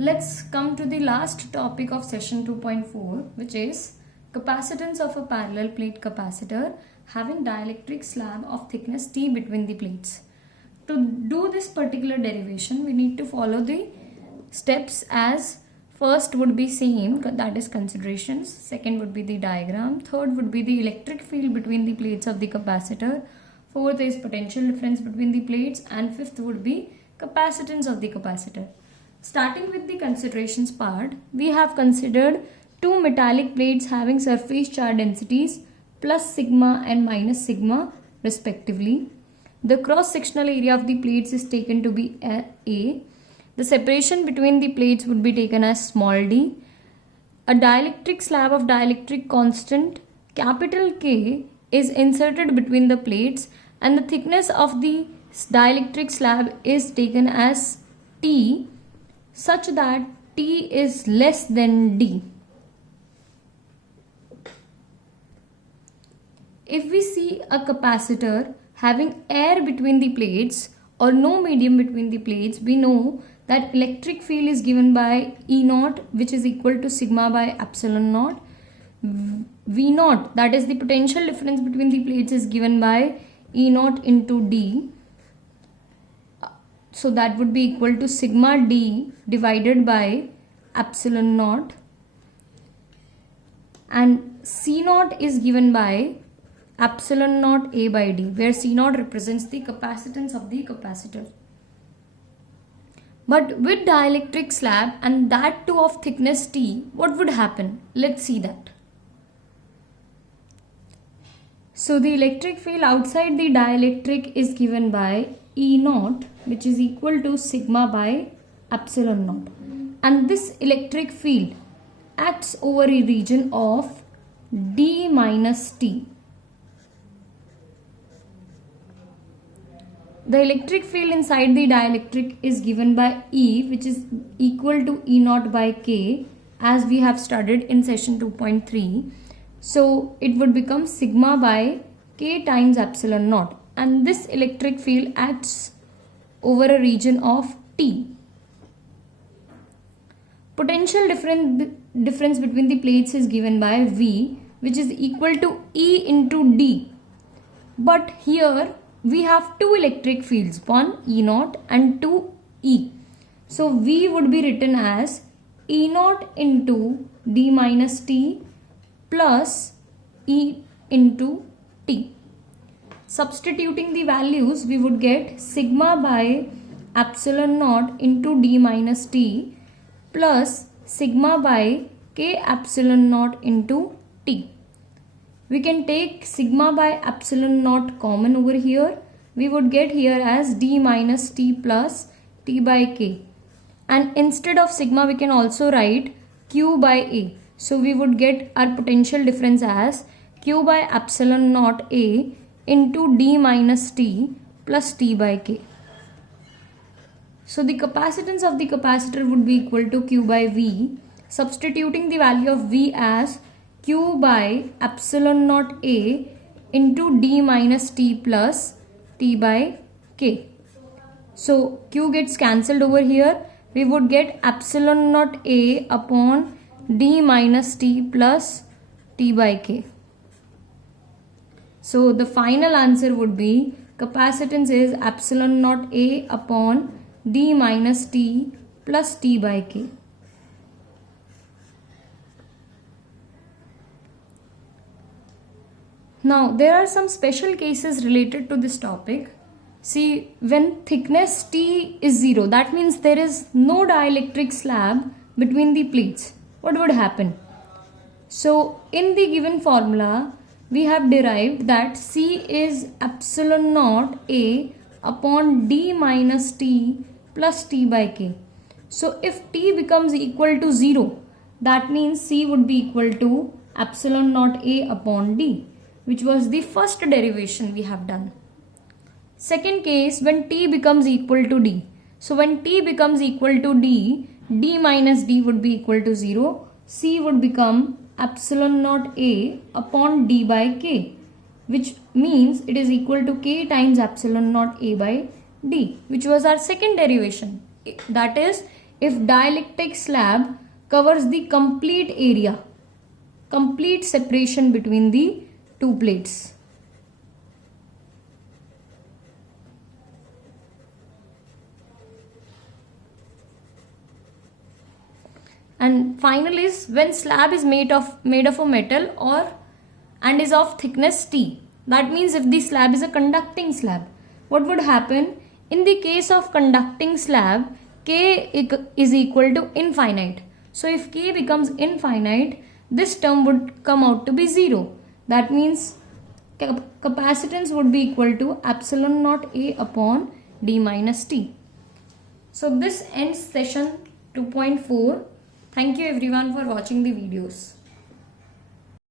Let's come to the last topic of session 2.4, which is capacitance of a parallel plate capacitor having dielectric slab of thickness T between the plates. To do this particular derivation, we need to follow the steps as first would be same, that is considerations, second would be the diagram, third would be the electric field between the plates of the capacitor, fourth is potential difference between the plates, and fifth would be capacitance of the capacitor. Starting with the considerations part, we have considered two metallic plates having surface charge densities plus sigma and minus sigma respectively. The cross-sectional area of the plates is taken to be A. The separation between the plates would be taken as small d. A dielectric slab of dielectric constant capital K is inserted between the plates and the thickness of the dielectric slab is taken as T such that T is less than D. If we see a capacitor having air between the plates or no medium between the plates, we know that electric field is given by E naught, which is equal to sigma by epsilon naught. V naught, that is the potential difference between the plates, is given by E naught into D. So that would be equal to sigma D divided by epsilon naught. And C naught is given by epsilon naught A by D, where C naught represents the capacitance of the capacitor. But with dielectric slab and that too of thickness T, what would happen? Let's see that. So the electric field outside the dielectric is given by E naught, which is equal to sigma by epsilon naught. And this electric field acts over a region of D minus T. The electric field inside the dielectric is given by E, which is equal to E naught by K, as we have studied in session 2.3. So it would become sigma by K times epsilon naught. And this electric field acts over a region of T. Potential difference between the plates is given by V, which is equal to E into D. But here we have two electric fields, one E naught and two E. So V would be written as E naught into D minus T plus E into T. Substituting the values, we would get sigma by epsilon naught into D minus T plus sigma by K epsilon naught into T. We can take sigma by epsilon naught common over here. We would get here as D minus T plus T by K. And instead of sigma, we can also write Q by A. So we would get our potential difference as Q by epsilon naught A into D minus T plus T by K. So the capacitance of the capacitor would be equal to Q by V. Substituting the value of V as Q by epsilon naught A into D minus T plus T by K. So Q gets cancelled over here. We would get epsilon naught A upon D minus T plus T by K. So the final answer would be capacitance is epsilon naught A upon D minus T plus T by K. Now there are some special cases related to this topic. See, when thickness T is 0, that means there is no dielectric slab between the plates. What would happen? So in the given formula, we have derived that C is epsilon naught A upon D minus T plus T by K. So if T becomes equal to 0, that means C would be equal to epsilon naught A upon D, which was the first derivation we have done. Second case, when T becomes equal to D. So when T becomes equal to D, D minus D would be equal to 0. C would become epsilon naught A upon D by K, which means it is equal to K times epsilon naught A by D, which was our second derivation. That is, if dielectric slab covers the complete area, complete separation between the two plates. And final is when slab is made of a metal or and is of thickness T. That means if the slab is a conducting slab, what would happen? In the case of conducting slab, K is equal to infinite. So if K becomes infinite, this term would come out to be 0. That means capacitance would be equal to epsilon naught A upon D minus T. So this ends session 2.4. Thank you everyone for watching the videos.